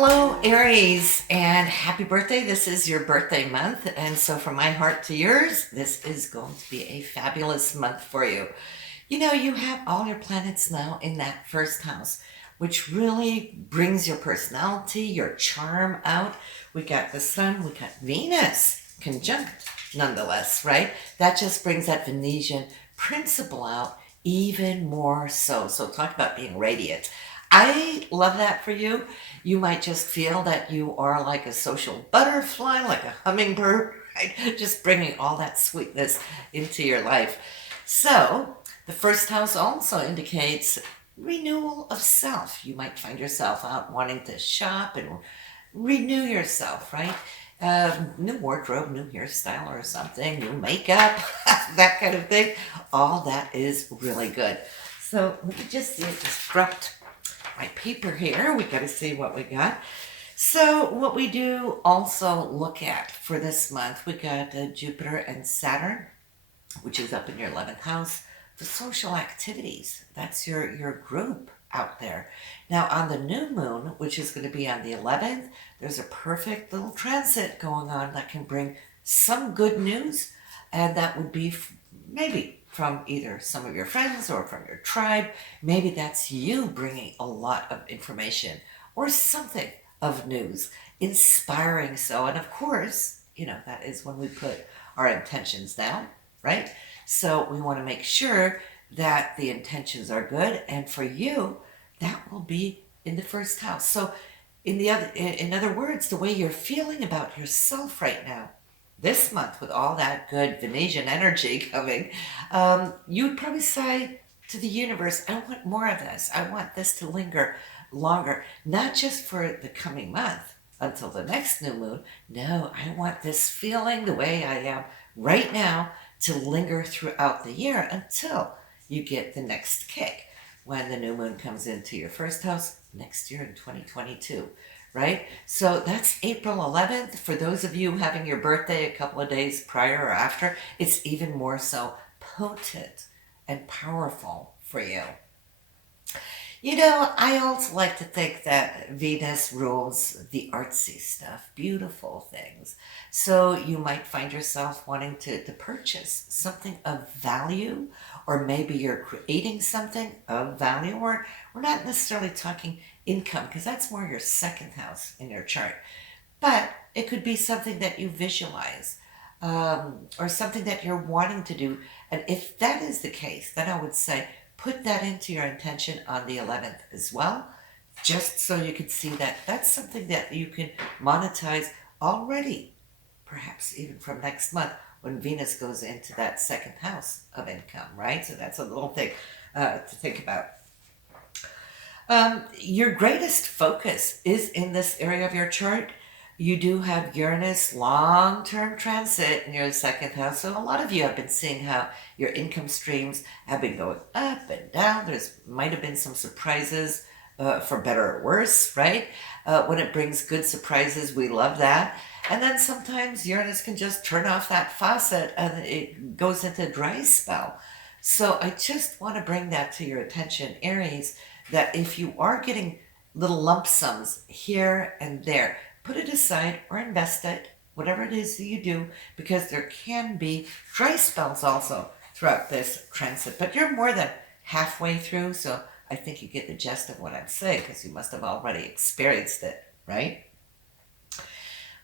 Hello, Aries, and happy birthday. This is your birthday month. And so from my heart to yours, this is going to be a fabulous month for you. You know, you have all your planets now in that first house, which really brings your personality, your charm out. We got the sun, we got Venus conjunct nonetheless, right? That just brings that Venetian principle out even more so. So talk about being radiant. I love that for you. You might just feel that you are like a social butterfly, like a hummingbird, right? Just bringing all that sweetness into your life. So, the first house also indicates renewal of self. You might find yourself out wanting to shop and renew yourself, right? New wardrobe, new hairstyle or something, new makeup, that kind of thing. All that is really good. So, let me just see, just dropped my paper here. We got to see what we got. So what we do also look at for this month, we got Jupiter and Saturn, which is up in your 11th house. The social activities, that's your group out there. Now on the new moon, which is going to be on the 11th, there's a perfect little transit going on that can bring some good news, and that would be maybe from either some of your friends or from your tribe. Maybe that's you bringing a lot of information or something of news, inspiring so. And of course, you know, that is when we put our intentions down, right? So we want to make sure that the intentions are good. And for you, that will be in the first house. So in other words, the way you're feeling about yourself right now, this month with all that good Venetian energy coming, you would probably say to the universe, I want more of this. I want this to linger longer, not just for the coming month until the next new moon. No, I want this feeling the way I am right now to linger throughout the year until you get the next kick when the new moon comes into your first house next year in 2022. Right? So that's April 11th. For those of you having your birthday a couple of days prior or after, it's even more so potent and powerful for you. You know, I also like to think that Venus rules the artsy stuff, beautiful things. So you might find yourself wanting to purchase something of value, or maybe you're creating something of value, or we're not necessarily talking income, because that's more your second house in your chart. But it could be something that you visualize, or something that you're wanting to do. And if that is the case, then I would say put that into your intention on the 11th as well, just so you can see that that's something that you can monetize already, perhaps even from next month when Venus goes into that second house of income, right? So that's a little thing to think about. Your greatest focus is in this area of your chart. You do have Uranus long-term transit in your second house. So a lot of you have been seeing how your income streams have been going up and down. There's might have been some surprises, for better or worse, right? When it brings good surprises, we love that. And then sometimes Uranus can just turn off that faucet and it goes into a dry spell. So I just want to bring that to your attention, Aries, that if you are getting little lump sums here and there, put it aside or invest it, whatever it is that you do, because there can be dry spells also throughout this transit. But you're more than halfway through, so I think you get the gist of what I'm saying, because you must have already experienced it, right?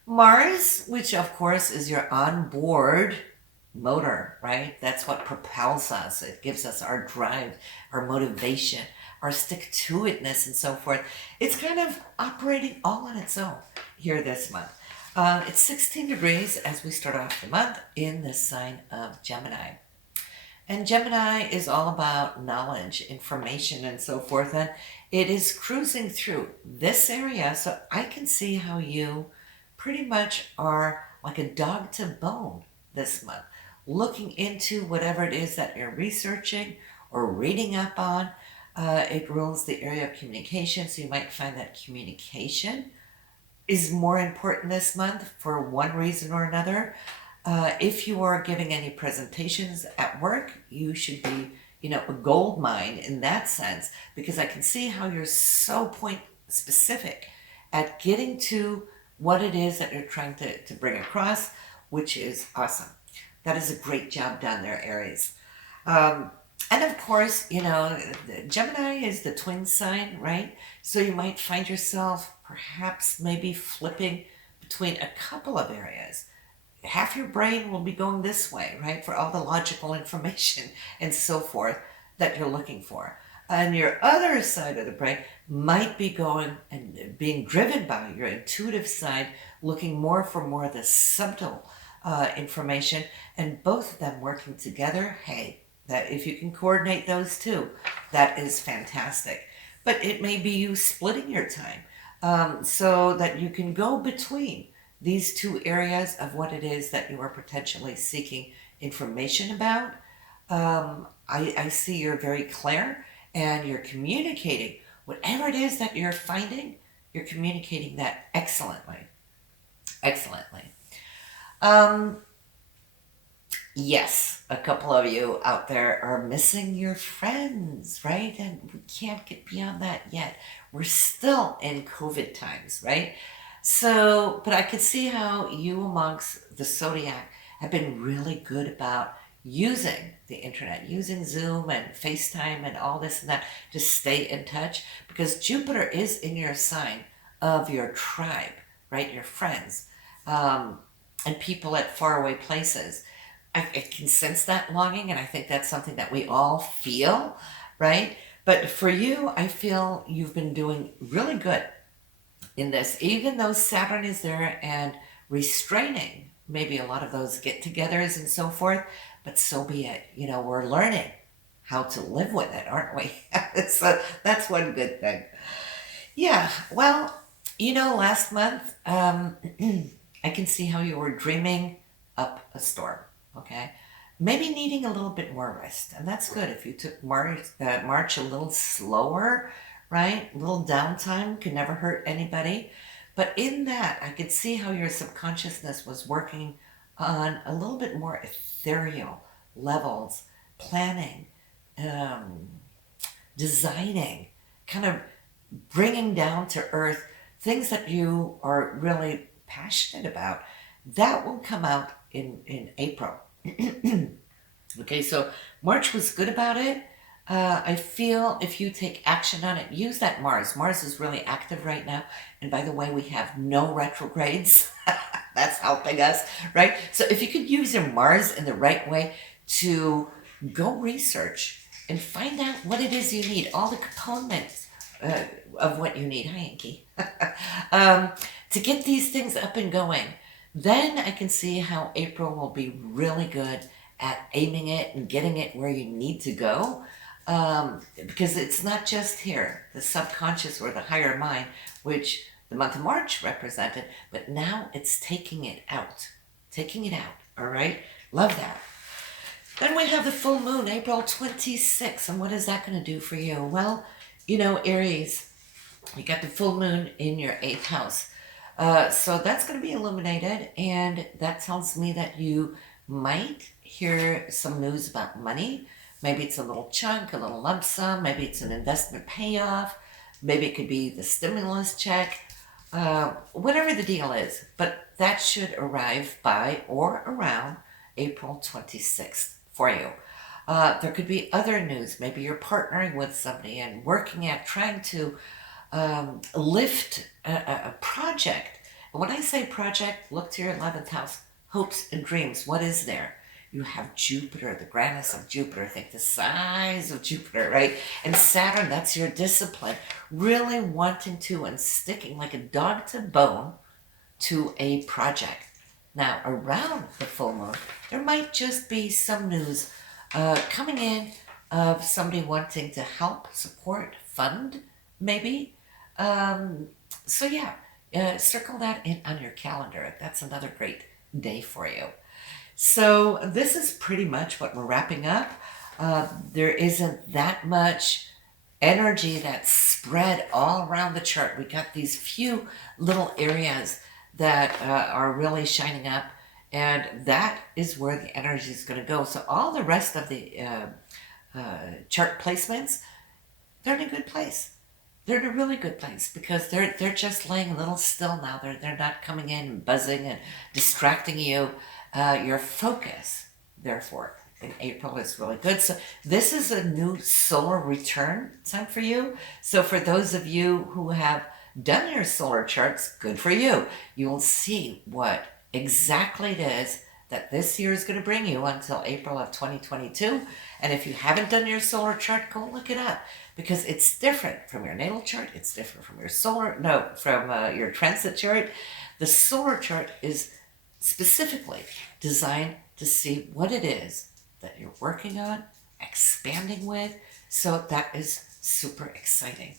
Mars, which of course is your onboard motor, right? That's what propels us. It gives us our drive, our motivation, our stick-to-itness, and so forth. It's kind of operating all on its own here this month. It's 16 degrees as we start off the month in the sign of Gemini. And Gemini is all about knowledge, information, and so forth. And it is cruising through this area. So I can see how you pretty much are like a dog to bone this month, looking into whatever it is that you're researching or reading up on. It rules the area of communication. So you might find that communication is more important this month for one reason or another. If you are giving any presentations at work, you should be, a gold mine in that sense, because I can see how you're so point specific at getting to what it is that you're trying to bring across, which is awesome. That is a great job done there, Aries. And of course, Gemini is the twin sign, right? So you might find yourself perhaps maybe flipping between a couple of areas. Half your brain will be going this way, right? For all the logical information and so forth that you're looking for. And your other side of the brain might be going and being driven by your intuitive side, looking more for more of the subtle information, and both of them working together. Hey, that if you can coordinate those two, that is fantastic. But it may be you splitting your time so that you can go between these two areas of what it is that you are potentially seeking information about. I see you're very clear and you're communicating whatever it is that you're finding. You're communicating that excellently. Excellently. Yes, a couple of you out there are missing your friends, right? And we can't get beyond that yet. We're still in COVID times, right? So, but I could see how you amongst the ZODIAC have been really good about using the internet, using Zoom and FaceTime and all this and that to stay in touch, because Jupiter is in your sign of your tribe, right? Your friends, and people at faraway places. I can sense that longing, and I think that's something that we all feel, right? But for you, I feel you've been doing really good in this, even though Saturn is there and restraining maybe a lot of those get-togethers and so forth, but so be it. We're learning how to live with it, aren't we? So that's one good thing. Yeah, well, last month, I can see how you were dreaming up a storm. Okay, maybe needing a little bit more rest, and that's good. If you took March a little slower, right? A little downtime could never hurt anybody. But in that, I could see how your subconsciousness was working on a little bit more ethereal levels, planning, designing, kind of bringing down to earth things that you are really passionate about. That will come out in April. Okay, so March was good about it. I feel if you take action on it, use that Mars. Mars is really active right now. And by the way, we have no retrogrades. That's helping us, right? So if you could use your Mars in the right way to go research and find out what it is you need, all the components of what you need. Hi, Inky. To get these things up and going. Then I can see how April will be really good at aiming it and getting it where you need to go. Because it's not just here, the subconscious or the higher mind, which the month of March represented, but now it's taking it out. Taking it out, all right? Love that. Then we have the full moon, April 26th, and what is that going to do for you? Well, Aries, you got the full moon in your 8th house. So that's going to be illuminated, and that tells me that you might hear some news about money. Maybe it's a little chunk, a little lump sum, maybe it's an investment payoff, maybe it could be the stimulus check, whatever the deal is. But that should arrive by or around April 26th for you. There could be other news. Maybe you're partnering with somebody and working at trying to lift a project. And when I say project, look to your 11th house, hopes and dreams. What is there? You have Jupiter, the grandness of Jupiter. Think the size of Jupiter, right? And Saturn, that's your discipline. Really wanting to and sticking like a dog to bone to a project. Now, around the full moon, there might just be some news coming in of somebody wanting to help, support, fund, maybe. So yeah, circle that in on your calendar. That's another great day for you. So this is pretty much what we're wrapping up. There isn't that much energy that's spread all around the chart. We got these few little areas that are really shining up, and that is where the energy is going to go. So all the rest of the chart placements, they're in a good place. they're in a really good place because they're just laying a little still now. They're not coming in and buzzing and distracting you. Your focus, therefore, in April is really good. So this is a new solar return time for you. So for those of you who have done your solar charts, good for you. You will see what exactly it is that this year is going to bring you until April of 2022. And if you haven't done your solar chart, go look it up because it's different from your natal chart. It's different from your your transit chart. The solar chart is specifically designed to see what it is that you're working on, expanding with. So that is super exciting.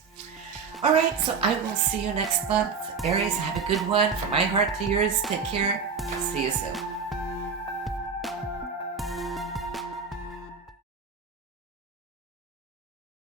All right, so I will see you next month. Aries, have a good one. From my heart to yours, take care. See you soon.